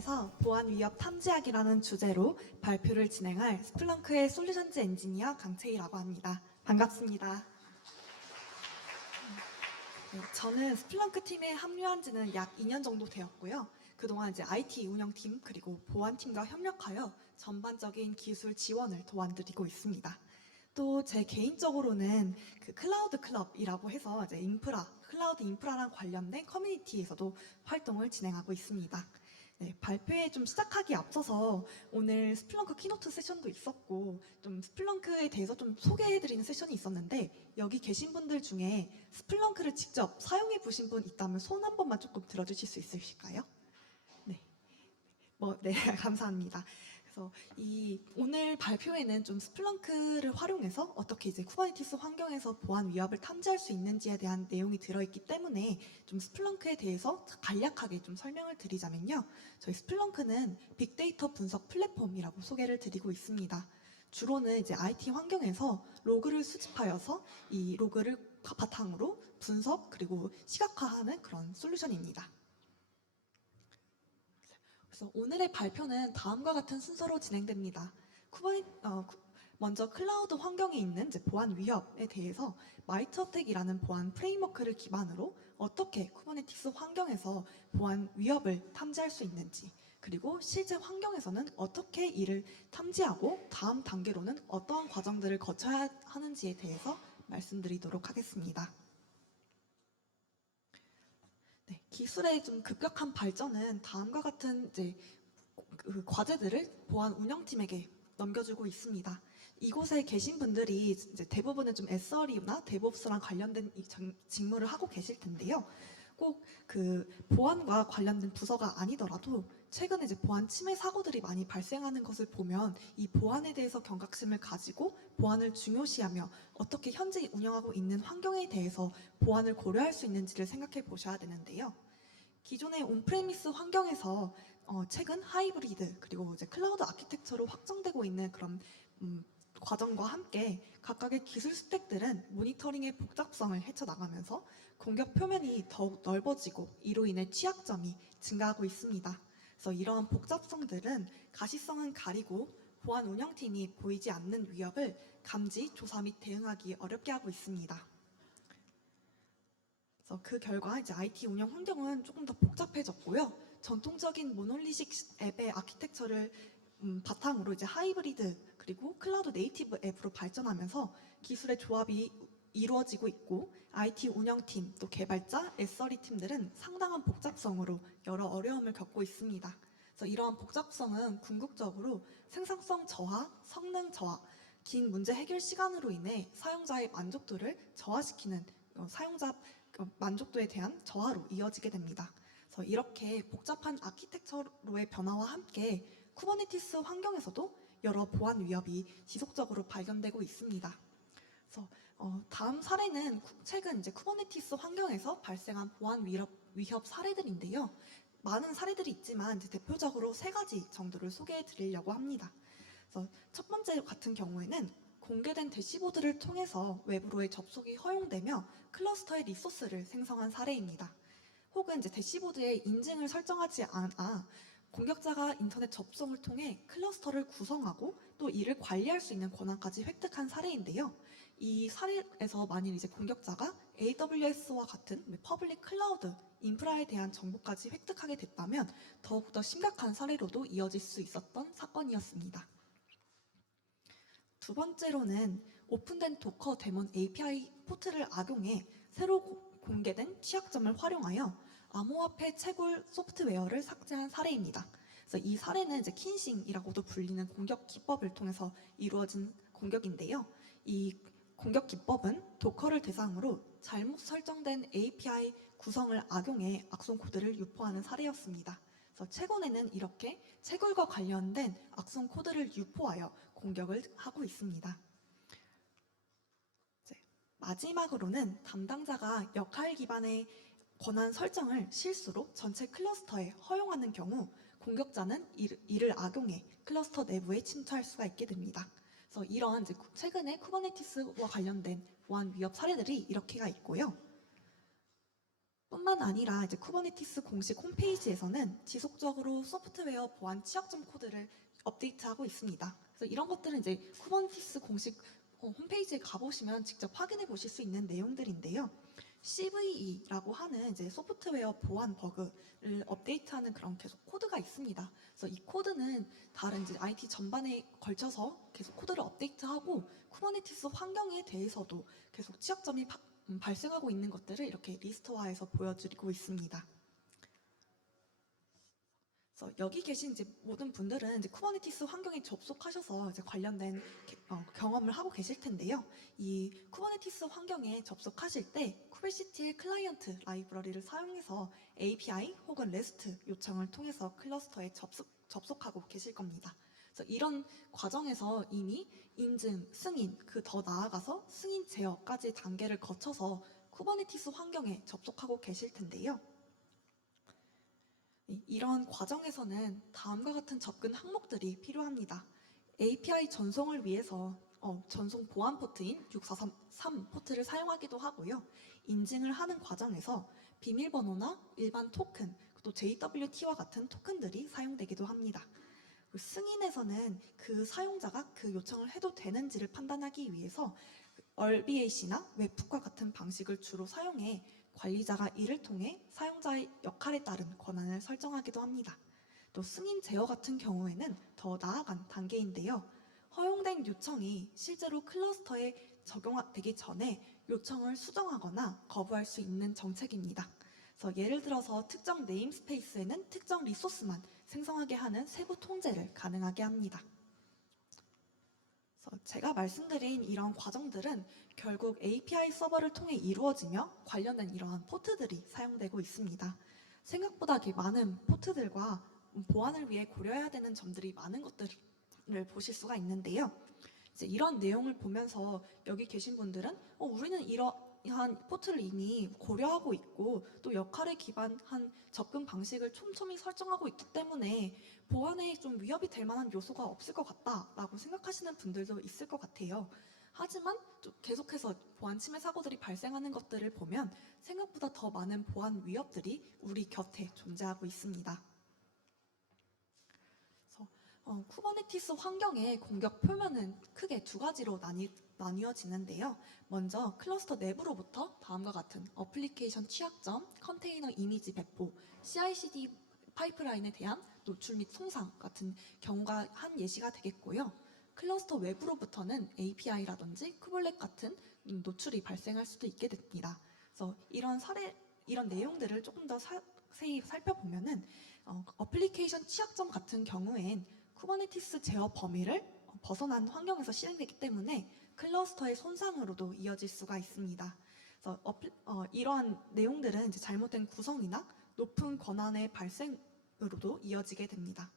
환경에서 보안 위협 탐지하기라는 주제로 발표를 진행할 스플렁크의 솔루션즈 엔지니어 강채희라고 합니다. 반갑습니다. 네, 저는 스플렁크 팀에 합류한 지는 약 2년 정도 되었고요. 그동안 이제 IT 운영팀 그리고 보안팀과 협력하여 전반적인 기술 지원을 도와드리고 있습니다. 또 제 개인적으로는 그 클라우드 클럽이라고 해서 이제 클라우드 인프라랑 관련된 커뮤니티에서도 활동을 진행하고 있습니다. 네, 발표에 좀 시작하기 앞서서 오늘 스플렁크 키노트 세션도 있었고 좀 스플렁크에 대해서 좀 소개해드리는 세션이 있었는데 여기 계신 분들 중에 스플렁크를 직접 사용해 보신 분 있다면 손 한 번만 조금 들어주실 수 있으실까요? 네. 네, 감사합니다. 그래서 오늘 발표에는 좀 스플렁크를 활용해서 어떻게 이제 쿠버네티스 환경에서 보안 위협을 탐지할 수 있는지에 대한 내용이 들어있기 때문에 좀 스플렁크에 대해서 간략하게 좀 설명을 드리자면요. 저희 스플렁크는 빅데이터 분석 플랫폼이라고 소개를 드리고 있습니다. 주로는 이제 IT 환경에서 로그를 수집하여서 이 로그를 바탕으로 분석 그리고 시각화하는 그런 솔루션입니다. 그래서 오늘의 발표는 다음과 같은 순서로 진행됩니다. 먼저 클라우드 환경에 있는 이제 보안 위협에 대해서 마이트어택이라는 보안 프레임워크를 기반으로 어떻게 쿠버네티스 환경에서 보안 위협을 탐지할 수 있는지, 그리고 실제 환경에서는 어떻게 이를 탐지하고 다음 단계로는 어떠한 과정들을 거쳐야 하는지에 대해서 말씀드리도록 하겠습니다. 네, 기술의 좀 급격한 발전은 다음과 같은 이제 그 과제들을 보안 운영팀에게 넘겨주고 있습니다. 이곳에 계신 분들이 이제 대부분은 좀 SRE나 DevOps랑 관련된 직무를 하고 계실 텐데요. 꼭 그 보안과 관련된 부서가 아니더라도 최근에 이제 보안 침해 사고들이 많이 발생하는 것을 보면 이 보안에 대해서 경각심을 가지고 보안을 중요시하며 어떻게 현재 운영하고 있는 환경에 대해서 보안을 고려할 수 있는지를 생각해 보셔야 되는데요. 기존의 온프레미스 환경에서 최근 하이브리드 그리고 이제 클라우드 아키텍처로 확정되고 있는 그런 과정과 함께 각각의 기술 스택들은 모니터링의 복잡성을 헤쳐나가면서 공격 표면이 더욱 넓어지고 이로 인해 취약점이 증가하고 있습니다. 그래서 이러한 복잡성들은 가시성은 가리고 보안 운영팀이 보이지 않는 위협을 감지, 조사 및 대응하기 어렵게 하고 있습니다. 그래서 그 결과 이제 IT 운영 환경은 조금 더 복잡해졌고요. 전통적인 모놀리식 앱의 아키텍처를 바탕으로 이제 하이브리드 그리고 클라우드 네이티브 앱으로 발전하면서 기술의 조합이 이루어지고 있고 IT 운영팀 또 개발자, SRE 팀들은 상당한 복잡성으로 여러 어려움을 겪고 있습니다. 그래서 이러한 복잡성은 궁극적으로 생산성 저하, 성능 저하, 긴 문제 해결 시간으로 인해 사용자의 만족도를 저하시키는 사용자 만족도에 대한 저하로 이어지게 됩니다. 그래서 이렇게 복잡한 아키텍처로의 변화와 함께 쿠버네티스 환경에서도 여러 보안 위협이 지속적으로 발견되고 있습니다. 그래서 다음 사례는 최근 이제 쿠버네티스 환경에서 발생한 보안 위협 사례들인데요. 많은 사례들이 있지만 이제 대표적으로 3가지 정도를 소개해 드리려고 합니다. 그래서 첫 번째 같은 경우에는 공개된 대시보드를 통해서 외부로의 접속이 허용되며 클러스터의 리소스를 생성한 사례입니다. 혹은 이제 대시보드에 인증을 설정하지 않아 공격자가 인터넷 접속을 통해 클러스터를 구성하고 또 이를 관리할 수 있는 권한까지 획득한 사례인데요. 이 사례에서 만일 이제 공격자가 AWS와 같은 퍼블릭 클라우드 인프라에 대한 정보까지 획득하게 됐다면 더욱더 심각한 사례로도 이어질 수 있었던 사건이었습니다. 두 번째로는 오픈된 도커 데몬 API 포트를 악용해 새로 공개된 취약점을 활용하여 암호화폐 채굴 소프트웨어를 삭제한 사례입니다. 그래서 이 사례는 이제 킨싱이라고도 불리는 공격 기법을 통해서 이루어진 공격인데요. 이 공격 기법은 도커를 대상으로 잘못 설정된 API 구성을 악용해 악성 코드를 유포하는 사례였습니다. 그래서 최근에는 이렇게 채굴과 관련된 악성 코드를 유포하여 공격을 하고 있습니다. 마지막으로는 담당자가 역할 기반의 권한 설정을 실수로 전체 클러스터에 허용하는 경우 공격자는 이를 악용해 클러스터 내부에 침투할 수가 있게 됩니다. 그래서 이러한 이제 최근에 쿠버네티스와 관련된 보안 위협 사례들이 이렇게가 있고요. 뿐만 아니라 이제 쿠버네티스 공식 홈페이지에서는 지속적으로 소프트웨어 보안 취약점 코드를 업데이트하고 있습니다. 그래서 이런 것들은 이제 쿠버네티스 공식 홈페이지에 가보시면 직접 확인해 보실 수 있는 내용들인데요. CVE라고 하는 이제 소프트웨어 보안 버그를 업데이트하는 그런 계속 코드가 있습니다. 그래서 이 코드는 다른 이제 IT 전반에 걸쳐서 계속 코드를 업데이트하고 쿠버네티스 환경에 대해서도 계속 취약점이 발생하고 있는 것들을 이렇게 리스트화해서 보여드리고 있습니다. 그래서 여기 계신 이제 모든 분들은 이제 쿠버네티스 환경에 접속하셔서 이제 관련된 경험을 하고 계실 텐데요. 이 쿠버네티스 환경에 접속하실 때 쿠베시티의 클라이언트 라이브러리를 사용해서 API 혹은 REST 요청을 통해서 클러스터에 접속하고 계실 겁니다. 그래서 이런 과정에서 이미 인증, 승인, 그 더 나아가서 승인 제어까지 단계를 거쳐서 쿠버네티스 환경에 접속하고 계실 텐데요. 이런 과정에서는 다음과 같은 접근 항목들이 필요합니다. API 전송을 위해서 전송 보안 포트인 6433 포트를 사용하기도 하고요. 인증을 하는 과정에서 비밀번호나 일반 토큰, 또 JWT와 같은 토큰들이 사용되기도 합니다. 승인에서는 그 사용자가 그 요청을 해도 되는지를 판단하기 위해서 RBAC나 웹훅과 같은 방식을 주로 사용해 관리자가 이를 통해 사용자의 역할에 따른 권한을 설정하기도 합니다. 또 승인 제어 같은 경우에는 더 나아간 단계인데요. 허용된 요청이 실제로 클러스터에 적용되기 전에 요청을 수정하거나 거부할 수 있는 정책입니다. 그래서 예를 들어서 특정 네임스페이스에는 특정 리소스만 생성하게 하는 세부 통제를 가능하게 합니다. 제가 말씀드린 이런 과정들은 결국 API 서버를 통해 이루어지며 관련된 이러한 포트들이 사용되고 있습니다. 생각보다 많은 포트들과 보안을 위해 고려해야 되는 점들이 많은 것들을 보실 수가 있는데요. 이제 이런 내용을 보면서 여기 계신 분들은 우리는 이러한 포트를 이미 고려하고 있고 또 역할에 기반한 접근 방식을 촘촘히 설정하고 있기 때문에 보안에 좀 위협이 될 만한 요소가 없을 것 같다라고 생각하시는 분들도 있을 것 같아요. 하지만 좀 계속해서 보안 침해 사고들이 발생하는 것들을 보면 생각보다 더 많은 보안 위협들이 우리 곁에 존재하고 있습니다. 쿠버네티스 환경의 공격 표면은 크게 두 가지로 나뉘어지는데요. 먼저 클러스터 내부로부터 다음과 같은 어플리케이션 취약점, 컨테이너 이미지 배포, CI/CD 파이프라인에 대한 노출 및 손상 같은 경우가 한 예시가 되겠고요. 클러스터 외부로부터는 API라든지 쿠블렛 같은 노출이 발생할 수도 있게 됩니다. 그래서 이런 내용들을 조금 더 자세히 살펴보면은 어플리케이션 취약점 같은 경우엔 쿠버네티스 제어 범위를 벗어난 환경에서 실행되기 때문에 클러스터의 손상으로도 이어질 수가 있습니다. 그래서 이러한 내용들은 이제 잘못된 구성이나 높은 권한의 발생으로도 이어지게 됩니다.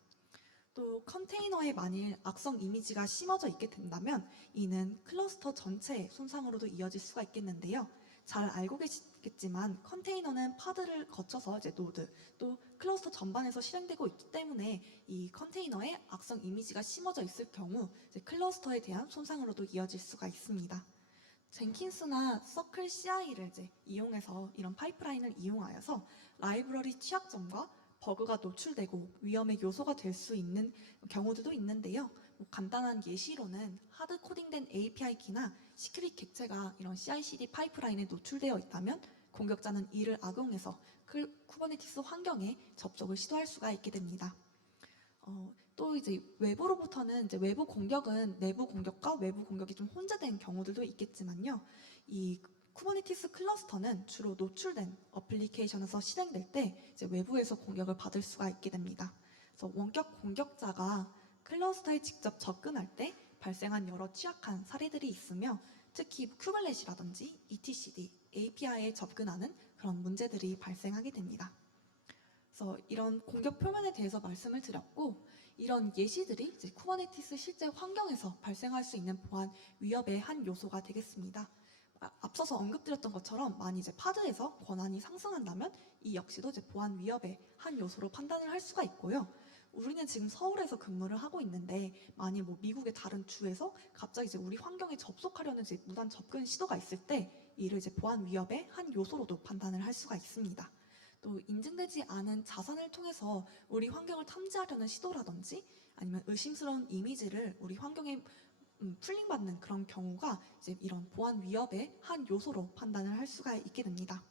또 컨테이너에 만일 악성 이미지가 심어져 있게 된다면 이는 클러스터 전체의 손상으로도 이어질 수가 있겠는데요. 잘 알고 계시겠지만 컨테이너는 파드를 거쳐서 이제 노드 또 클러스터 전반에서 실행되고 있기 때문에 이 컨테이너에 악성 이미지가 심어져 있을 경우 이제 클러스터에 대한 손상으로도 이어질 수가 있습니다. 젠킨스나 서클 CI를 이제 이용해서 이런 파이프라인을 이용하여서 라이브러리 취약점과 버그가 노출되고 위험의 요소가 될 수 있는 경우들도 있는데요. 간단한 예시로는 하드 코딩된 API 키나 시크릿 객체가 이런 CI/CD 파이프라인에 노출되어 있다면 공격자는 이를 악용해서 쿠버네티스 환경에 접속을 시도할 수가 있게 됩니다. 또 이제 외부로부터는 이제 외부 공격은 내부 공격과 외부 공격이 좀 혼재된 경우들도 있겠지만요. 이 쿠버네티스 클러스터는 주로 노출된 어플리케이션에서 실행될 때 이제 외부에서 공격을 받을 수가 있게 됩니다. 그래서 원격 공격자가 클러스터에 직접 접근할 때 발생한 여러 취약한 사례들이 있으며 특히 쿠ber넷이라든지 etcd, API에 접근하는 그런 문제들이 발생하게 됩니다. 그래서 이런 공격 표면에 대해서 말씀을 드렸고 이런 예시들이 이제 쿠버네티스 실제 환경에서 발생할 수 있는 보안 위협의 한 요소가 되겠습니다. 앞서서 언급드렸던 것처럼 만약 이제 파드에서 권한이 상승한다면 이 역시도 이제 보안 위협의 한 요소로 판단을 할 수가 있고요. 우리는 지금 서울에서 근무를 하고 있는데 만약 뭐 미국의 다른 주에서 갑자기 이제 우리 환경에 접속하려는 이제 무단 접근 시도가 있을 때 이를 이제 보안 위협의 한 요소로도 판단을 할 수가 있습니다. 또 인증되지 않은 자산을 통해서 우리 환경을 탐지하려는 시도라든지 아니면 의심스러운 이미지를 우리 환경에 풀링받는 그런 경우가 이제 이런 보안 위협의 한 요소로 판단을 할 수가 있게 됩니다.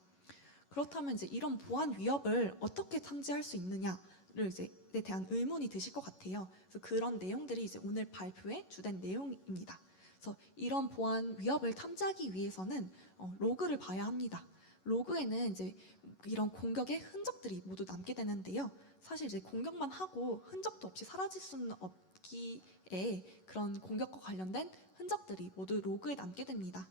그렇다면 이제 이런 보안 위협을 어떻게 탐지할 수 있느냐를 이제에 대한 의문이 드실 것 같아요. 그래서 그런 내용들이 이제 오늘 발표의 주된 내용입니다. 그래서 이런 보안 위협을 탐지하기 위해서는 로그를 봐야 합니다. 로그에는 이제 이런 공격의 흔적들이 모두 남게 되는데요. 사실 이제 공격만 하고 흔적도 없이 사라질 수는 없기에 그런 공격과 관련된 흔적들이 모두 로그에 남게 됩니다.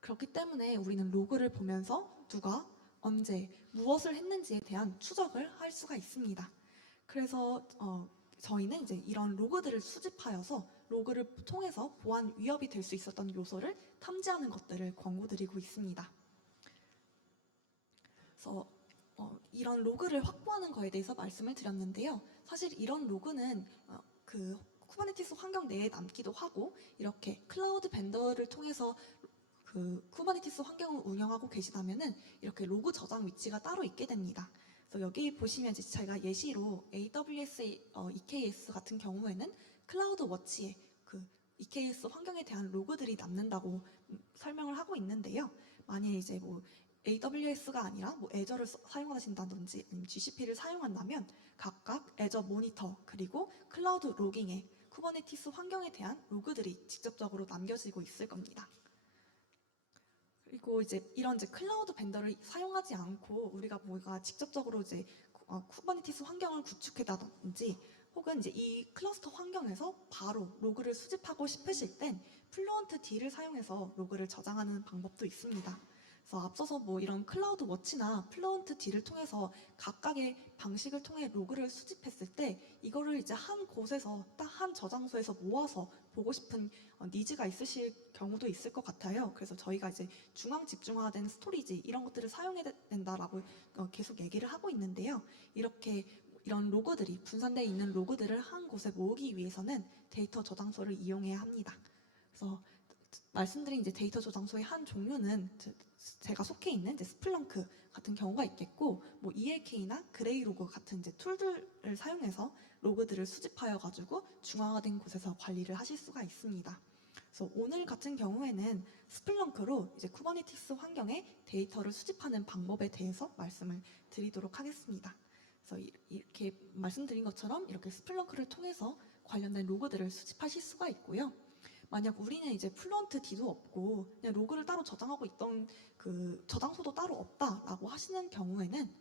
그렇기 때문에 우리는 로그를 보면서 누가 언제 무엇을 했는지에 대한 추적을 할 수가 있습니다. 그래서 저희는 이제 이런 로그들을 수집하여서 로그를 통해서 보안 위협이 될 수 있었던 요소를 탐지하는 것들을 권고드리고 있습니다. 그래서 이런 로그를 확보하는 거에 대해서 말씀을 드렸는데요. 사실 이런 로그는 그 쿠버네티스 환경 내에 남기도 하고 이렇게 클라우드 벤더를 통해서 그 쿠버네티스 환경을 운영하고 계시다면은 이렇게 로그 저장 위치가 따로 있게 됩니다. 그래서 여기 보시면 이제 제가 예시로 AWS EKS 같은 경우에는 클라우드 워치에 그 EKS 환경에 대한 로그들이 남는다고 설명을 하고 있는데요. 만약에 이제 뭐 AWS가 아니라 뭐 애저를 사용하신다든지 아니면 GCP를 사용한다면 각각 애저 모니터 그리고 클라우드 로깅에 쿠버네티스 환경에 대한 로그들이 직접적으로 남겨지고 있을 겁니다. 그리고 이제 이런 이제 클라우드 벤더를 사용하지 않고 우리가 뭔가 직접적으로 이제 쿠버네티스 환경을 구축했다든지 혹은 이제 이 클러스터 환경에서 바로 로그를 수집하고 싶으실 땐 플루언트 D를 사용해서 로그를 저장하는 방법도 있습니다. 그래서 앞서서 뭐 이런 클라우드 워치나 플루언트 D를 통해서 각각의 방식을 통해 로그를 수집했을 때 이거를 이제 한 곳에서 딱 한 저장소에서 모아서 보고 싶은 니즈가 있으실 경우도 있을 것 같아요. 그래서 저희가 이제 중앙 집중화된 스토리지 이런 것들을 사용해야 된다라고 계속 얘기를 하고 있는데요. 이렇게 이런 로그들이 분산되어 있는 로그들을 한 곳에 모으기 위해서는 데이터 저장소를 이용해야 합니다. 그래서 말씀드린 이제 데이터 저장소의 한 종류는 제가 속해 있는 이제 스플렁크 같은 경우가 있겠고, 뭐 ELK나 그레이로그 같은 이제 툴들을 사용해서 로그들을 수집하여 가지고 중앙화된 곳에서 관리를 하실 수가 있습니다. 그래서 오늘 같은 경우에는 스플렁크로 이제 쿠버네티스 환경에 데이터를 수집하는 방법에 대해서 말씀을 드리도록 하겠습니다. 그래서 이렇게 말씀드린 것처럼 이렇게 스플렁크를 통해서 관련된 로그들을 수집하실 수가 있고요. 만약 우리는 이제 플루언트 D도 없고 그냥 로그를 따로 저장하고 있던 그 저장소도 따로 없다라고 하시는 경우에는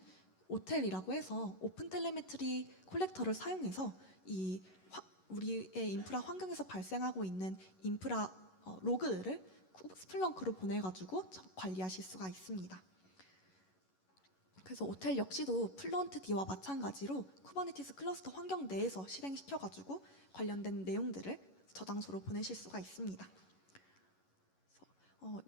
오텔이라고 해서 오픈 텔레메트리 콜렉터를 사용해서 이 우리의 인프라 환경에서 발생하고 있는 인프라 로그들을 스플렁크로 보내가지고 관리하실 수가 있습니다. 그래서 오텔 역시도 플루언트 D와 마찬가지로 쿠버네티스 클러스터 환경 내에서 실행시켜가지고 관련된 내용들을 저장소로 보내실 수가 있습니다.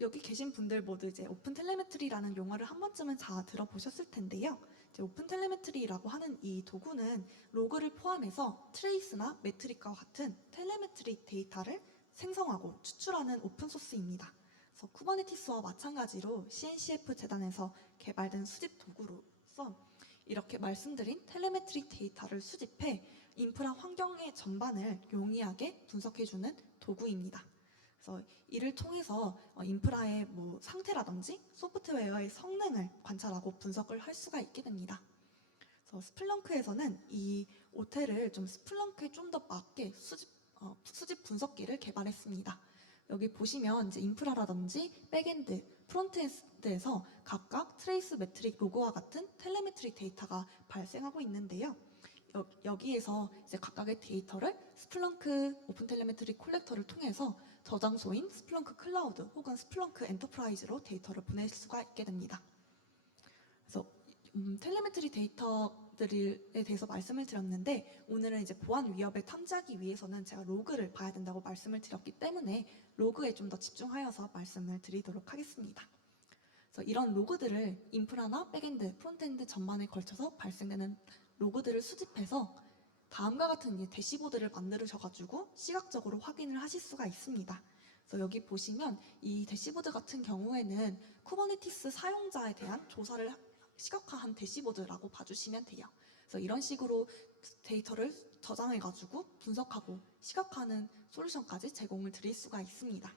여기 계신 분들 모두 이제 오픈 텔레메트리라는 용어를 한 번쯤은 다 들어보셨을 텐데요. 이제 오픈 텔레메트리라고 하는 이 도구는 로그를 포함해서 트레이스나 메트릭과 같은 텔레메트리 데이터를 생성하고 추출하는 오픈소스입니다. 그래서 쿠버네티스와 마찬가지로 CNCF 재단에서 개발된 수집 도구로서 이렇게 말씀드린 텔레메트리 데이터를 수집해 인프라 환경의 전반을 용이하게 분석해주는 도구입니다. 그래서 이를 통해서 인프라의 뭐 상태라든지 소프트웨어의 성능을 관찰하고 분석을 할 수가 있게 됩니다. 그래서 스플렁크에서는 이 오텔을 좀 스플렁크에 좀 더 맞게 수집 분석기를 개발했습니다. 여기 보시면 이제 인프라라든지 백엔드, 프론트엔드에서 각각 트레이스 매트릭 로그와 같은 텔레메트릭 데이터가 발생하고 있는데요. 여기에서 이제 각각의 데이터를 스플렁크 오픈 텔레메트리 콜렉터를 통해서 저장소인 스플렁크 클라우드 혹은 스플렁크 엔터프라이즈로 데이터를 보낼 수가 있게 됩니다. 그래서 텔레메트리 데이터들에 대해서 말씀을 드렸는데 오늘은 이제 보안 위협을 탐지하기 위해서는 제가 로그를 봐야 된다고 말씀을 드렸기 때문에 로그에 좀 더 집중하여서 말씀을 드리도록 하겠습니다. 그래서 이런 로그들을 인프라나 백엔드, 프론트엔드 전반에 걸쳐서 발생되는 로그들을 수집해서 다음과 같은 이 대시보드를 만들으셔가지고 시각적으로 확인을 하실 수가 있습니다. 그래서 여기 보시면 이 대시보드 같은 경우에는 쿠버네티스 사용자에 대한 조사를 시각화한 대시보드라고 봐주시면 돼요. 그래서 이런 식으로 데이터를 저장해가지고 분석하고 시각화하는 솔루션까지 제공을 드릴 수가 있습니다.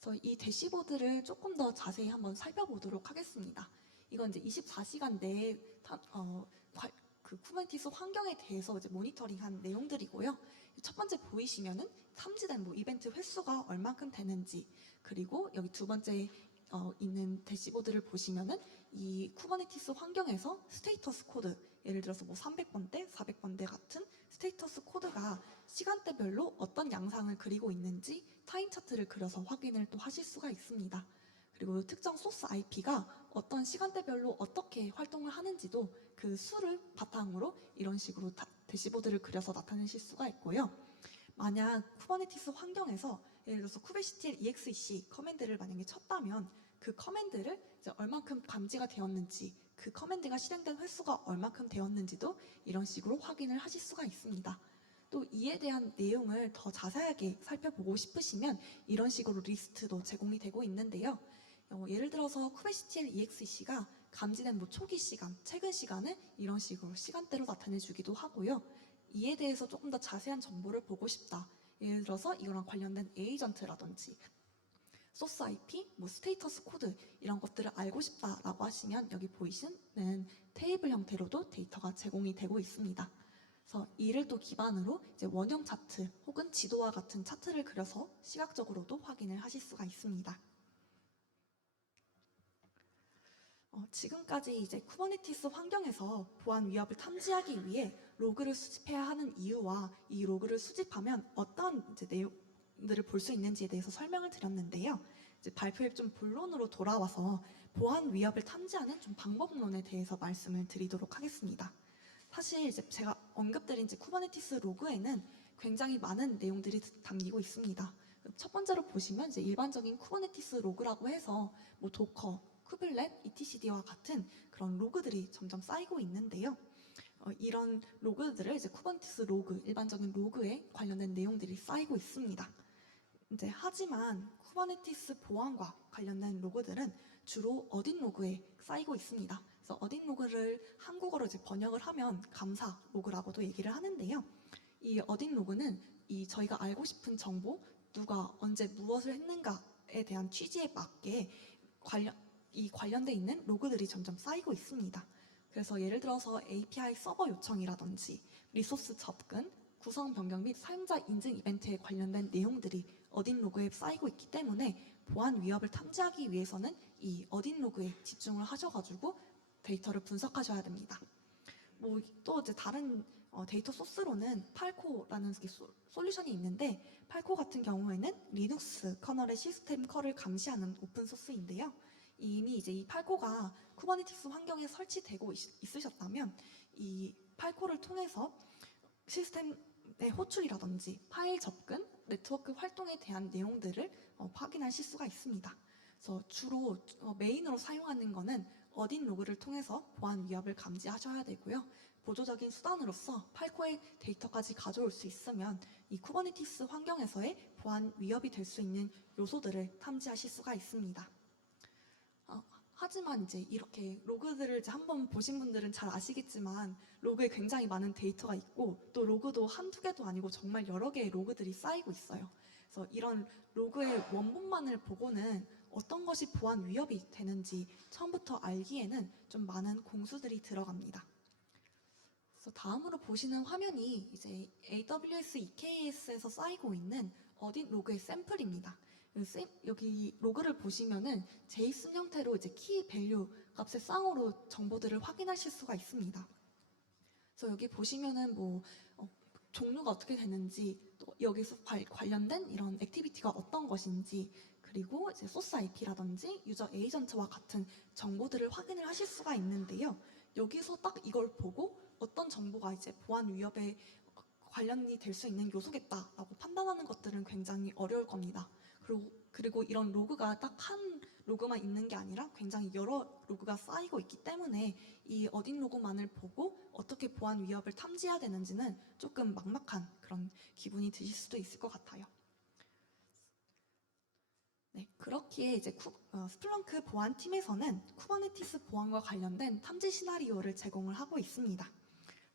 그래서 이 대시보드를 조금 더 자세히 한번 살펴보도록 하겠습니다. 이건 이제 24시간 내에 그 쿠버네티스 환경에 대해서 이제 모니터링한 내용들이고요. 첫 번째 보이시면은 탐지된 뭐 이벤트 횟수가 얼만큼 되는지, 그리고 여기 두 번째 있는 대시보드를 보시면은 이 쿠버네티스 환경에서 스테이터스 코드, 예를 들어서 뭐 300번대, 400번대 같은 스테이터스 코드가 시간대별로 어떤 양상을 그리고 있는지 타임 차트를 그려서 확인을 또 하실 수가 있습니다. 그리고 특정 소스 IP가 어떤 시간대별로 어떻게 활동을 하는지도 그 수를 바탕으로 이런 식으로 대시보드를 그려서 나타내실 수가 있고요. 만약 쿠버네티스 환경에서 예를 들어서 kubectl exec 커맨드를 만약에 쳤다면 그 커맨드를 이제 얼만큼 감지가 되었는지, 그 커맨드가 실행된 횟수가 얼만큼 되었는지도 이런 식으로 확인을 하실 수가 있습니다. 또 이에 대한 내용을 더 자세하게 살펴보고 싶으시면 이런 식으로 리스트도 제공이 되고 있는데요. 예를 들어서 kubectl exec가 감지된 뭐 초기 시간, 최근 시간을 이런 식으로 시간대로 나타내주기도 하고요. 이에 대해서 조금 더 자세한 정보를 보고 싶다. 예를 들어서 이거랑 관련된 에이전트라든지 소스 IP, 뭐 스테이터스 코드 이런 것들을 알고 싶다라고 하시면 여기 보이시는 테이블 형태로도 데이터가 제공이 되고 있습니다. 그래서 이를 또 기반으로 이제 원형 차트 혹은 지도와 같은 차트를 그려서 시각적으로도 확인을 하실 수가 있습니다. 지금까지 이제 쿠버네티스 환경에서 보안 위협을 탐지하기 위해 로그를 수집해야 하는 이유와 이 로그를 수집하면 어떤 이제 내용들을 볼 수 있는지에 대해서 설명을 드렸는데요. 이제 발표의 좀 본론으로 돌아와서 보안 위협을 탐지하는 좀 방법론에 대해서 말씀을 드리도록 하겠습니다. 사실 이제 제가 언급드린 이제 쿠버네티스 로그에는 굉장히 많은 내용들이 담기고 있습니다. 첫 번째로 보시면 이제 일반적인 쿠버네티스 로그라고 해서 뭐 도커, 쿠블렛, etcd와 같은 그런 로그들이 점점 쌓이고 있는데요. 이런 로그들을 이제 쿠버네티스 로그, 일반적인 로그에 관련된 내용들이 쌓이고 있습니다. 이제 하지만 쿠버네티스 보안과 관련된 로그들은 주로 어딘 로그에 쌓이고 있습니다. 그래서 어딘 로그를 한국어로 이제 번역을 하면 감사 로그라고도 얘기를 하는데요. 이 어딘 로그는 이 저희가 알고 싶은 정보, 누가 언제 무엇을 했는가에 대한 취지에 맞게 관련돼 있는 로그들이 점점 쌓이고 있습니다. 그래서 예를 들어서 API 서버 요청이라든지 리소스 접근, 구성 변경 및 사용자 인증 이벤트에 관련된 내용들이 어딘 로그에 쌓이고 있기 때문에 보안 위협을 탐지하기 위해서는 이 어딘 로그에 집중을 하셔가지고 데이터를 분석하셔야 됩니다. 뭐 또 이제 다른 데이터 소스로는 팔코라는 솔루션이 있는데, 팔코 같은 경우에는 리눅스 커널의 시스템 컬을 감시하는 오픈 소스인데요. 이미 이제 이 팔코가 쿠버네티스 환경에 설치되고 있으셨다면 이 팔코를 통해서 시스템의 호출이라든지 파일 접근, 네트워크 활동에 대한 내용들을 확인하실 수가 있습니다. 그래서 주로 메인으로 사용하는 거는 어딘 로그를 통해서 보안 위협을 감지하셔야 되고요. 보조적인 수단으로서 팔코의 데이터까지 가져올 수 있으면 이 쿠버네티스 환경에서의 보안 위협이 될 수 있는 요소들을 탐지하실 수가 있습니다. 하지만 이제 이렇게 로그들을 이제 한번 보신 분들은 잘 아시겠지만 로그에 굉장히 많은 데이터가 있고 또 로그도 한두 개도 아니고 정말 여러 개의 로그들이 쌓이고 있어요. 그래서 이런 로그의 원본만을 보고는 어떤 것이 보안 위협이 되는지 처음부터 알기에는 좀 많은 공수들이 들어갑니다. 그래서 다음으로 보시는 화면이 이제 AWS EKS에서 쌓이고 있는 어딘 로그의 샘플입니다. 여기 로그를 보시면은 JSON 형태로 이제 키 밸류 값의 쌍으로 정보들을 확인하실 수가 있습니다. 그래서 여기 보시면은 뭐 종류가 어떻게 되는지, 또 여기서 관련된 이런 액티비티가 어떤 것인지, 그리고 이제 소스 IP라든지 유저 에이전트와 같은 정보들을 확인을 하실 수가 있는데요. 여기서 딱 이걸 보고 어떤 정보가 이제 보안 위협에 관련이 될 수 있는 요소겠다라고 판단하는 것들은 굉장히 어려울 겁니다. 그리고 이런 로그가 딱 한 로그만 있는 게 아니라 굉장히 여러 로그가 쌓이고 있기 때문에 이 어딘 로그만을 보고 어떻게 보안 위협을 탐지해야 되는지는 조금 막막한 그런 기분이 드실 수도 있을 것 같아요. 네, 그렇기에 이제 스플렁크 보안팀에서는 쿠버네티스 보안과 관련된 탐지 시나리오를 제공을 하고 있습니다.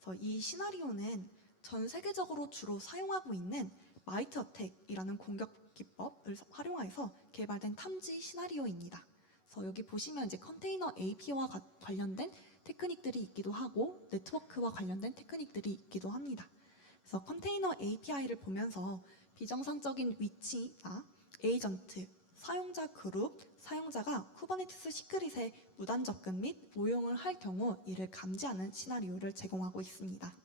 그래서 이 시나리오는 전 세계적으로 주로 사용하고 있는 마이트 어택이라는 공격 기법을 활용해서 개발된 탐지 시나리오입니다. 그래서 여기 보시면 이제 컨테이너 AP와 관련된 테크닉들이 있기도 하고 네트워크와 관련된 테크닉들이 있기도 합니다. 그래서 컨테이너 API를 보면서 비정상적인 위치나 에이전트, 사용자 그룹, 사용자가 쿠버네티스 시크릿에 무단 접근 및 오용을 할 경우 이를 감지하는 시나리오를 제공하고 있습니다.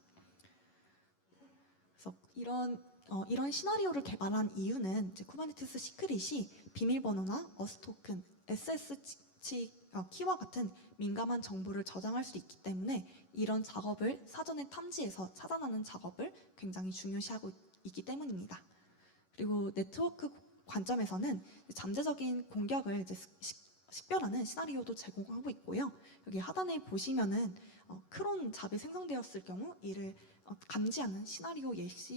그래서 이런 시나리오를 개발한 이유는 이제 쿠버네티스 시크릿이 비밀번호나 어스 토큰, SSH 키와 같은 민감한 정보를 저장할 수 있기 때문에 이런 작업을 사전에 탐지해서 차단하는 작업을 굉장히 중요시하고 있기 때문입니다. 그리고 네트워크 관점에서는 잠재적인 공격을 이제 식별하는 시나리오도 제공하고 있고요. 여기 하단에 보시면은 크론 잡이 생성되었을 경우 이를 감지하는 시나리오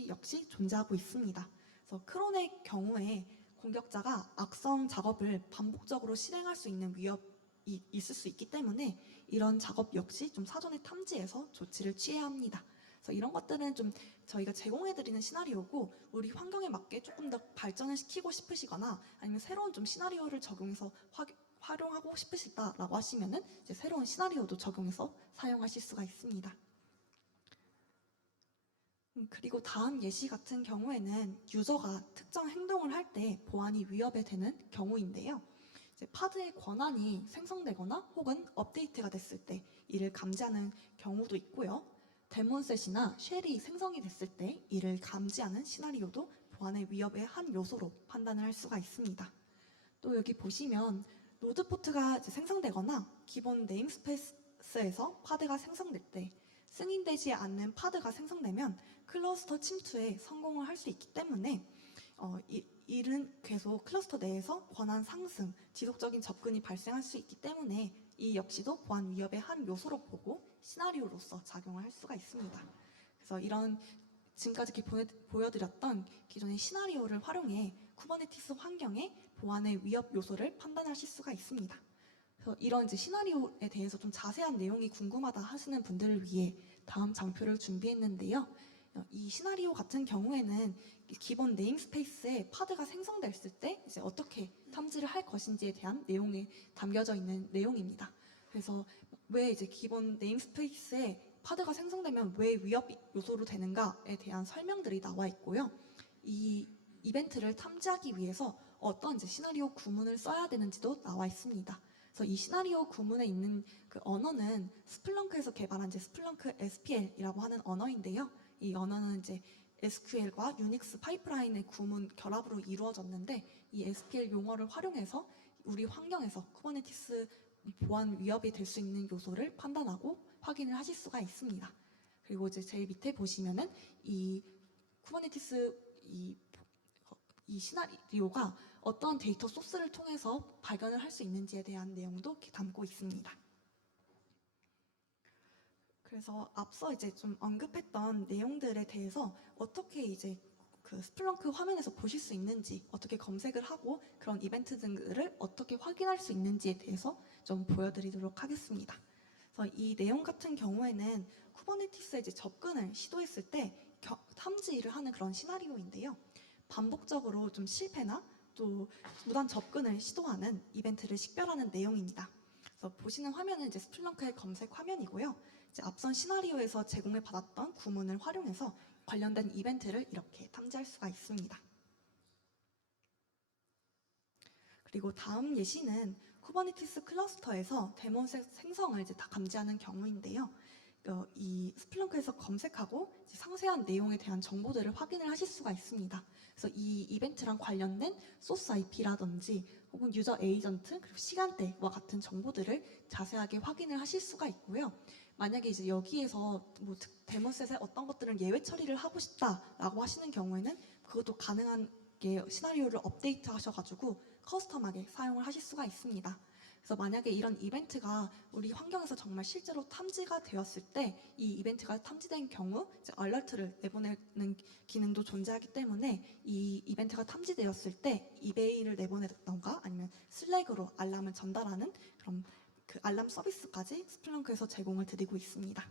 역시 존재하고 있습니다. 그래서 크론의 경우에 공격자가 악성 작업을 반복적으로 실행할 수 있는 위협이 있을 수 있기 때문에 이런 작업 역시 좀 사전에 탐지해서 조치를 취해야 합니다. 그래서 이런 것들은 좀 저희가 제공해드리는 시나리오고 우리 환경에 맞게 조금 더 발전을 시키고 싶으시거나 아니면 새로운 좀 시나리오를 적용해서 활용하고 싶으시다라고 하시면은 이제 새로운 시나리오도 적용해서 사용하실 수가 있습니다. 그리고 다음 예시 같은 경우에는 유저가 특정 행동을 할 때 보안이 위협이 되는 경우인데요. 이제 파드의 권한이 생성되거나 혹은 업데이트가 됐을 때 이를 감지하는 경우도 있고요. 데몬셋이나 쉘이 생성이 됐을 때 이를 감지하는 시나리오도 보안의 위협의 한 요소로 판단을 할 수가 있습니다. 또 여기 보시면 노드 포트가 생성되거나 기본 네임스페이스에서 파드가 생성될 때 승인되지 않는 파드가 생성되면 클러스터 침투에 성공을 할 수 있기 때문에 이는 계속 클러스터 내에서 권한 상승, 지속적인 접근이 발생할 수 있기 때문에 이 역시도 보안 위협의 한 요소로 보고 시나리오로서 작용을 할 수가 있습니다. 그래서 이런 지금까지 보여드렸던 기존의 시나리오를 활용해 쿠버네티스 환경의 보안의 위협 요소를 판단하실 수가 있습니다. 그래서 이런 이제 시나리오에 대해서 좀 자세한 내용이 궁금하다 하시는 분들을 위해 다음 장표를 준비했는데요. 이 시나리오 같은 경우에는 기본 네임스페이스에 파드가 생성됐을 때 이제 어떻게 탐지를 할 것인지에 대한 내용이 담겨져 있는 내용입니다. 그래서 왜 이제 기본 네임스페이스에 파드가 생성되면 왜 위협 요소로 되는가에 대한 설명들이 나와 있고요. 이 이벤트를 탐지하기 위해서 어떤 이제 시나리오 구문을 써야 되는지도 나와 있습니다. 그래서 이 시나리오 구문에 있는 그 언어는 스플렁크에서 개발한 이제 스플렁크 SPL이라고 하는 언어인데요. 이 언어는 이제 SQL과 유닉스 파이프라인의 구문 결합으로 이루어졌는데 이 SPL 용어를 활용해서 우리 환경에서 쿠버네티스 보안 위협이 될 수 있는 요소를 판단하고 확인을 하실 수가 있습니다. 그리고 이제 제일 밑에 보시면은 이 쿠버네티스 이 시나리오가 어떤 데이터 소스를 통해서 발견을 할 수 있는지에 대한 내용도 담고 있습니다. 그래서 앞서 이제 좀 언급했던 내용들에 대해서 어떻게 이제 그 스플렁크 화면에서 보실 수 있는지, 어떻게 검색을 하고 그런 이벤트 등들을 어떻게 확인할 수 있는지에 대해서 좀 보여드리도록 하겠습니다. 그래서 이 내용 같은 경우에는 쿠버네티스에 이제 접근을 시도했을 때 탐지를 하는 그런 시나리오인데요. 반복적으로 좀 실패나 또 무단 접근을 시도하는 이벤트를 식별하는 내용입니다. 그래서 보시는 화면은 이제 스플렁크의 검색 화면이고요. 이제 앞선 시나리오에서 제공을 받았던 구문을 활용해서 관련된 이벤트를 이렇게 탐지할 수가 있습니다. 그리고 다음 예시는 쿠버네티스 클러스터에서 데몬셋 생성을 이제 다 감지하는 경우인데요. 이 스플렁크에서 검색하고 상세한 내용에 대한 정보들을 확인을 하실 수가 있습니다. 그래서 이 이벤트랑 관련된 소스 IP라든지 혹은 유저 에이전트 그리고 시간대와 같은 정보들을 자세하게 확인을 하실 수가 있고요. 만약에 이제 여기에서 데몬셋의 어떤 것들은 예외 처리를 하고 싶다라고 하시는 경우에는 그것도 가능한 이렇게 시나리오를 업데이트 하셔가지고 커스텀하게 사용을 하실 수가 있습니다. 그래서 만약에 이런 이벤트가 우리 환경에서 정말 실제로 탐지가 되었을 때 이 이벤트가 탐지된 경우 이제 알러트를 내보내는 기능도 존재하기 때문에 이 이벤트가 탐지되었을 때 이메일을 내보내던가 아니면 슬랙으로 알람을 전달하는 그런 그 알람 서비스까지 스플렁크에서 제공을 드리고 있습니다.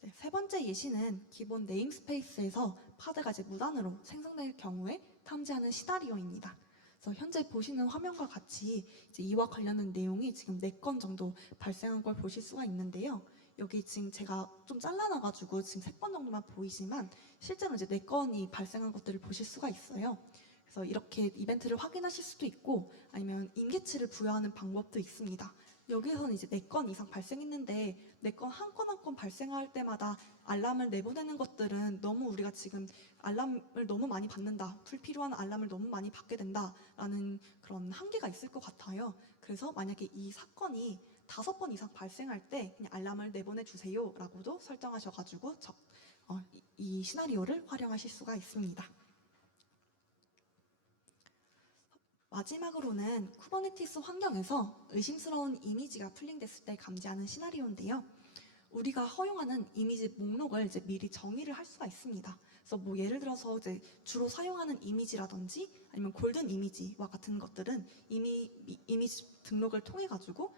네, 세 번째 예시는 기본 네임스페이스에서 파드가 이제 무단으로 생성될 경우에 탐지하는 시나리오입니다. 그래서 현재 보시는 화면과 같이 이제 이와 관련된 내용이 지금 4건 정도 발생한 걸 보실 수가 있는데요. 여기 지금 제가 좀 잘라놔가지고 지금 3건 정도만 보이지만 실제로 이제 4건이 발생한 것들을 보실 수가 있어요. 그래서 이렇게 이벤트를 확인하실 수도 있고 아니면 임계치를 부여하는 방법도 있습니다. 여기서는 이제 4건 이상 발생했는데 4건 한 건 한 건 발생할 때마다 알람을 내보내는 것들은 너무 우리가 지금 알람을 너무 많이 받는다, 불필요한 알람을 너무 많이 받게 된다라는 그런 한계가 있을 것 같아요. 그래서 만약에 이 사건이 5번 이상 발생할 때 그냥 알람을 내보내 주세요 라고도 설정하셔가지고 이 시나리오를 활용하실 수가 있습니다. 마지막으로는 쿠버네티스 환경에서 의심스러운 이미지가 풀링됐을 때 감지하는 시나리오인데요. 우리가 허용하는 이미지 목록을 이제 미리 정의를 할 수가 있습니다. 그래서 뭐 예를 들어서 이제 주로 사용하는 이미지라든지 아니면 골든 이미지와 같은 것들은 이미 이미지 등록을 통해 가지고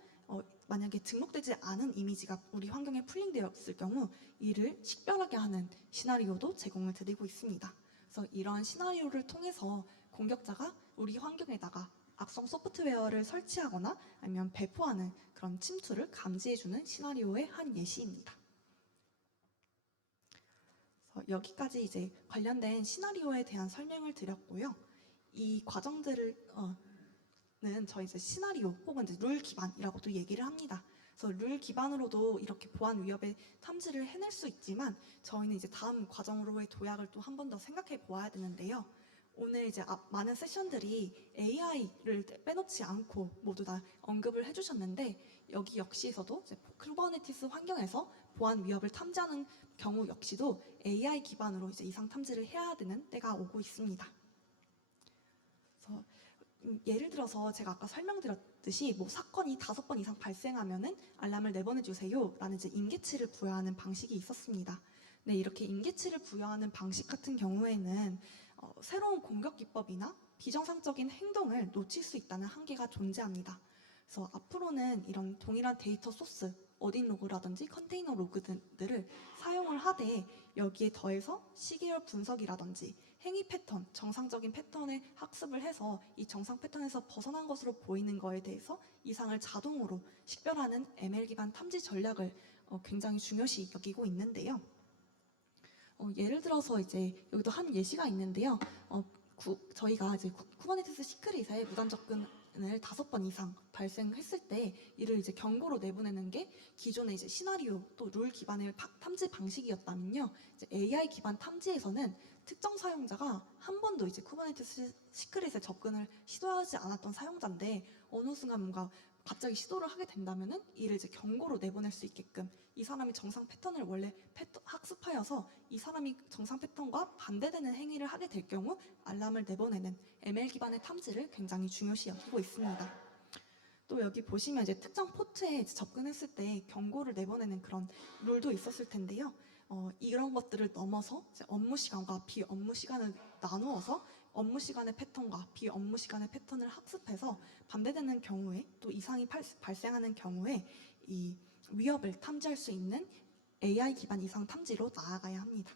만약에 등록되지 않은 이미지가 우리 환경에 풀링되었을 경우 이를 식별하게 하는 시나리오도 제공을 드리고 있습니다. 그래서 이러한 시나리오를 통해서 공격자가 우리 환경에다가 악성 소프트웨어를 설치하거나 아니면 배포하는 그런 침투를 감지해주는 시나리오의 한 예시입니다. 여기까지 이제 관련된 시나리오에 대한 설명을 드렸고요. 이 과정들을 저희 이제 시나리오 혹은 이제 룰 기반이라고도 얘기를 합니다. 그래서 룰 기반으로도 이렇게 보안 위협의 탐지를 해낼 수 있지만 저희는 이제 다음 과정으로의 도약을 또 한 번 더 생각해 보아야 되는데요. 오늘 이제 많은 세션들이 AI를 빼놓지 않고 모두 다 언급을 해주셨는데 여기 역시에서도 쿠버네티스 환경에서 보안 위협을 탐지하는 경우 역시도 AI 기반으로 이제 이상 탐지를 해야 되는 때가 오고 있습니다. 그래서 예를 들어서 제가 아까 설명드렸듯이 뭐 사건이 5번 이상 발생하면은 알람을 내보내주세요 라는 이제 임계치를 부여하는 방식이 있었습니다. 네, 이렇게 임계치를 부여하는 방식 같은 경우에는 새로운 공격 기법이나 비정상적인 행동을 놓칠 수 있다는 한계가 존재합니다. 그래서 앞으로는 이런 동일한 데이터 소스, 어딘 로그라든지 컨테이너 로그들을 사용을 하되 여기에 더해서 시계열 분석이라든지 행위 패턴, 정상적인 패턴을 학습을 해서 이 정상 패턴에서 벗어난 것으로 보이는 거에 대해서 이상을 자동으로 식별하는 ML 기반 탐지 전략을 굉장히 중요시 여기고 있는데요. 예를 들어서 이제 여기도 한 예시가 있는데요. 저희가 이제 쿠버네티스 시크릿에 무단 접근을 5번 이상 발생했을 때 이를 이제 경고로 내보내는 게 기존의 이제 시나리오 또 룰 기반의 탐지 방식이었다면요. 이제 AI 기반 탐지에서는 특정 사용자가 한 번도 이제 쿠버네티스 시크릿에 접근을 시도하지 않았던 사용자인데 어느 순간 뭔가 갑자기 시도를 하게 된다면은 이를 이제 경고로 내보낼 수 있게끔 이 사람이 정상 패턴을 원래 학습하여서 이 사람이 정상 패턴과 반대되는 행위를 하게 될 경우 알람을 내보내는 ML 기반의 탐지를 굉장히 중요시 여기고 있습니다. 또 여기 보시면 이제 특정 포트에 접근했을 때 경고를 내보내는 그런 룰도 있었을 텐데요. 이런 것들을 넘어서 이제 업무 시간과 비업무 시간을 나누어서 업무 시간의 패턴과 비업무 시간의 패턴을 학습해서 반대되는 경우에 또 이상이 발생하는 경우에 이 위협을 탐지할 수 있는 AI 기반 이상 탐지로 나아가야 합니다.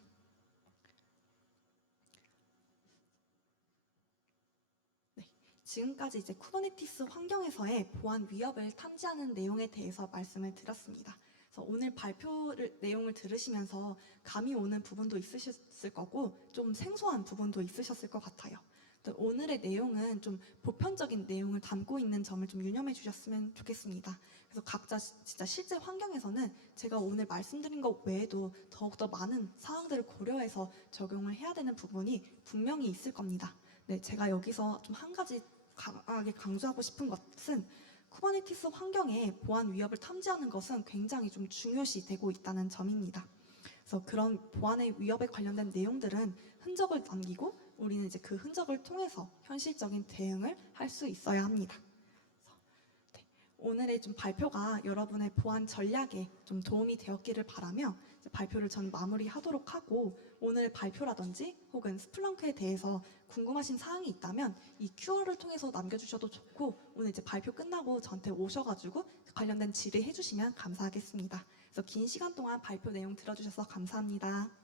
네, 지금까지 이제 쿠버네티스 환경에서의 보안 위협을 탐지하는 내용에 대해서 말씀을 드렸습니다. 그래서 오늘 내용을 들으시면서 감이 오는 부분도 있으셨을 거고 좀 생소한 부분도 있으셨을 것 같아요. 오늘의 내용은 좀 보편적인 내용을 담고 있는 점을 좀 유념해 주셨으면 좋겠습니다. 그래서 각자 진짜 실제 환경에서는 제가 오늘 말씀드린 것 외에도 더욱더 많은 사항들을 고려해서 적용을 해야 되는 부분이 분명히 있을 겁니다. 네, 제가 여기서 좀 한 가지 강하게 강조하고 싶은 것은 쿠버네티스 환경에 보안 위협을 탐지하는 것은 굉장히 좀 중요시 되고 있다는 점입니다. 그래서 그런 보안의 위협에 관련된 내용들은 흔적을 남기고 우리는 이제 그 흔적을 통해서 현실적인 대응을 할 수 있어야 합니다. 네, 오늘의 좀 발표가 여러분의 보안 전략에 좀 도움이 되었기를 바라며 발표를 저는 마무리하도록 하고, 오늘 발표라든지 혹은 스플렁크에 대해서 궁금하신 사항이 있다면 이 QR을 통해서 남겨주셔도 좋고, 오늘 이제 발표 끝나고 저한테 오셔가지고 관련된 질의해 주시면 감사하겠습니다. 그래서 긴 시간 동안 발표 내용 들어주셔서 감사합니다.